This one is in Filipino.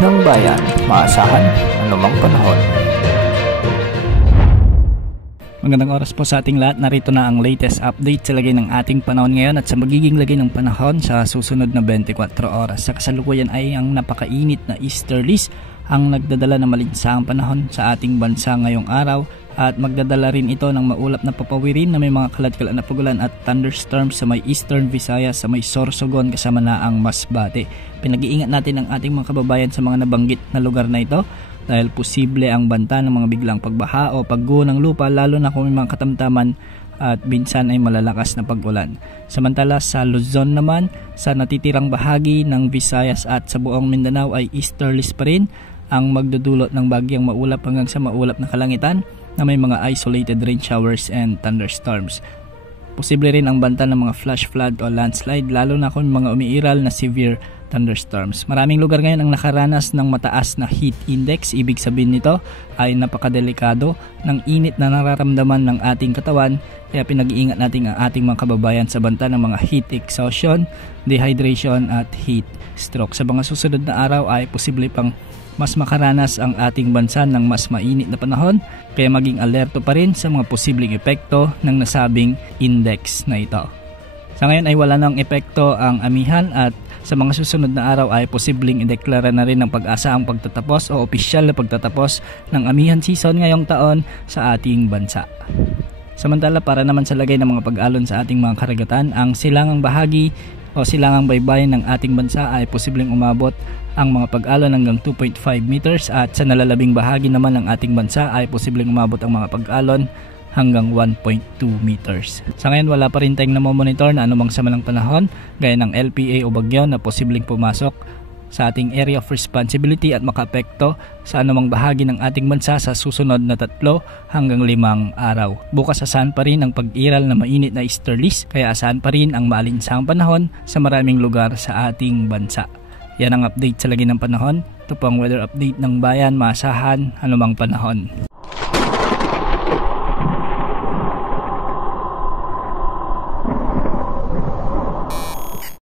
ng bayan, maasahan anumang panahon. Magandang oras po sa ating lahat. Narito na ang latest update sa lagay ng ating panahon ngayon at sa magiging lagay ng panahon sa susunod na 24 oras. Sa kasalukuyan ay ang napakainit na easterlies ang nagdadala ng malinsaang panahon sa ating bansa ngayong araw at magdadala rin ito ng maulap na papawirin na may mga kalat-kalat na pagulan at thunderstorms sa may Eastern Visayas, sa may Sorsogon kasama na ang Masbate. Pinag-iingat natin ang ating mga kababayan sa mga nabanggit na lugar na ito dahil posible ang banta ng mga biglang pagbaha o pagguho ng lupa lalo na kung may mga katamtaman at minsan ay malalakas na pag-ulan. Samantala sa Luzon naman, sa natitirang bahagi ng Visayas at sa buong Mindanao ay easterlies pa rin ang magdudulot ng bagyang maulap hanggang sa maulap na kalangitan na may mga isolated rain showers and thunderstorms. Posible rin ang banta ng mga flash flood o landslide lalo na kung mga umiiral na severe thunderstorms. Maraming lugar ngayon ang nakaranas ng mataas na heat index. Ibig sabihin nito ay napakadelikado ng init na nararamdaman ng ating katawan. Kaya pinag-iingat natin ang ating mga kababayan sa banta ng mga heat exhaustion, dehydration at heat stroke. Sa mga susunod na araw ay posible pang mas makaranas ang ating bansa ng mas mainit na panahon, kaya maging alerto pa rin sa mga posibleng epekto ng nasabing index na ito. Sa ngayon ay wala nang epekto ang amihan at sa mga susunod na araw ay posibleng ideklara na rin ng pag-asa ang pagtatapos o opisyal na pagtatapos ng amihan season ngayong taon sa ating bansa. Samantala para naman sa lagay ng mga pag-alon sa ating mga karagatan, ang silangang bahagi o silangang baybayin ng ating bansa ay posibleng umabot ang mga pag-alon hanggang 2.5 meters at sa nalalabing bahagi naman ng ating bansa ay posibleng umabot ang mga pag-alon hanggang 1.2 meters. Sa ngayon wala pa rin tayong namomonitor na anumang sama ng panahon gaya ng LPA o bagyo na posibleng pumasok sa ating area of responsibility at makaapekto sa anumang bahagi ng ating bansa sa susunod na 3 hanggang 5 araw. Bukas asahan pa rin ang pag-iral na mainit na easterlies kaya asahan pa rin ang maalinsahang panahon sa maraming lugar sa ating bansa. Yan ang update sa lagi ng panahon. Ito po ang weather update ng bayan, maasahan anumang panahon.